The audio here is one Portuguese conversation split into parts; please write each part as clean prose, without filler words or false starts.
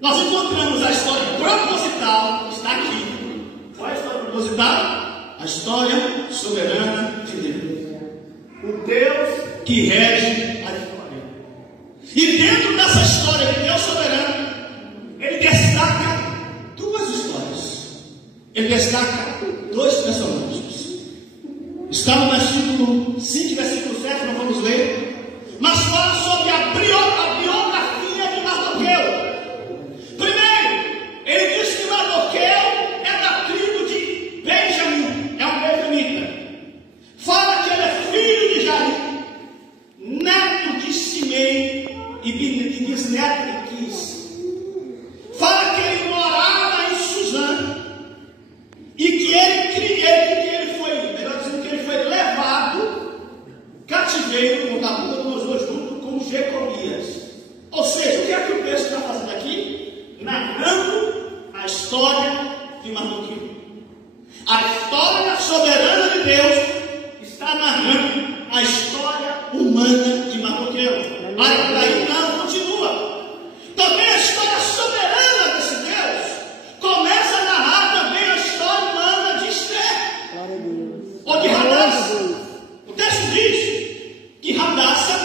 nós encontramos a história proposital, está aqui. Qual é a história proposital? A história soberana de Deus. O Deus que rege a história. E dentro dessa história de Deus soberano, ele destaca duas histórias. Ele destaca dois personagens. Está no versículo 5, versículo 7, não vamos ler. Mas fala sobre a biografia de Mardoqueu. Primeiro, ele diz que Mardoqueu é da tribo de Benjamim, é um benjamita. Fala que ele é filho de Jair, neto de Simei e bisneto de Quis. Fala que ele morava em Suzã e que ele foi, melhor dizendo, que ele foi levado cativeiro com Nabucodonosor junto com Jeconias. Ou seja, o que é que o texto está fazendo aqui? Narrando a história de Mardoqueu. A história soberana de Deus está narrando a história humana de Mardoqueu. Aí não continua. Também a história soberana desse Deus começa a narrar também a história humana de Esther, ou de Hadassah. O texto diz que Hadassah,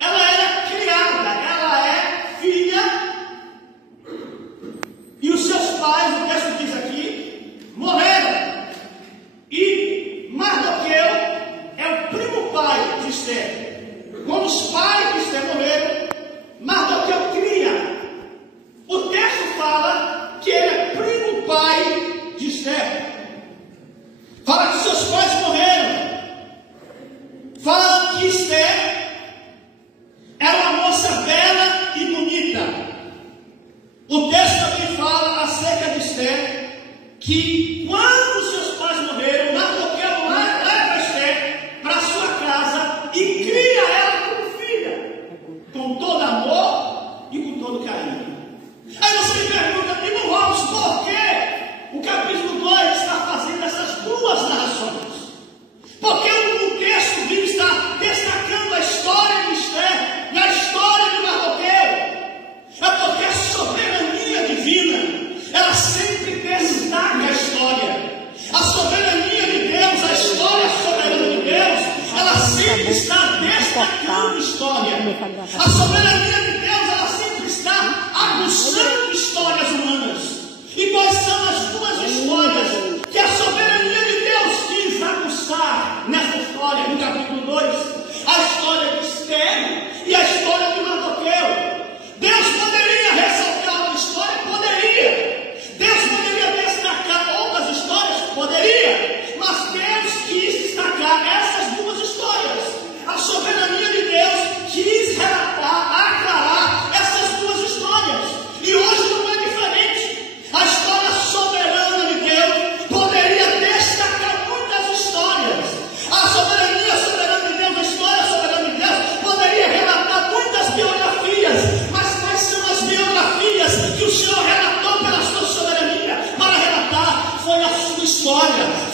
ela era criada, ela é filha, e os seus pais, o texto diz aqui, morreram. E Mardoqueu é o primo pai de Esther. Quando os pais de Esther morreram, Mardoqueu cria. O texto fala que ele é primo pai de Esther. Fala que seus pais morreram. Fala que Esther era uma moça bela e bonita. O texto também fala acerca de Esther que quando seus pais morreram, Mardoqueu leva Esther para sua casa e cria ela como filha, com todo amor e com todo carinho. Aí você me pergunta, irmão Ramos, por que o capítulo 2 está fazendo essas duas narrações? Porque o texto bíblico está destacando a história de Esther e a história de Mardoqueu. É porque a soberania divina, ela sempre destaca a história. A soberania de Deus, a história soberana de Deus, ela sempre está destacando a história. A soberania de Deus, ela sempre está aguçando histórias humanas. E quais são as duas histórias que a soberania de Deus quis aguçar nessa história, no capítulo 2? A história de Esther e a história de Mardoqueu. Deus poderia ressaltar uma história? Poderia. Deus poderia destacar outras histórias? Poderia. Mas Deus quis destacar essas duas histórias. A soberania de Deus quis relatar, aclarar essas duas histórias. E hoje não é diferente. A história soberana de Deus poderia destacar muitas histórias. A soberania soberana de Deus, a história soberana de Deus, poderia relatar muitas biografias. Mas quais são as biografias que o Senhor relatou pela sua soberania? Para relatar foi a sua história.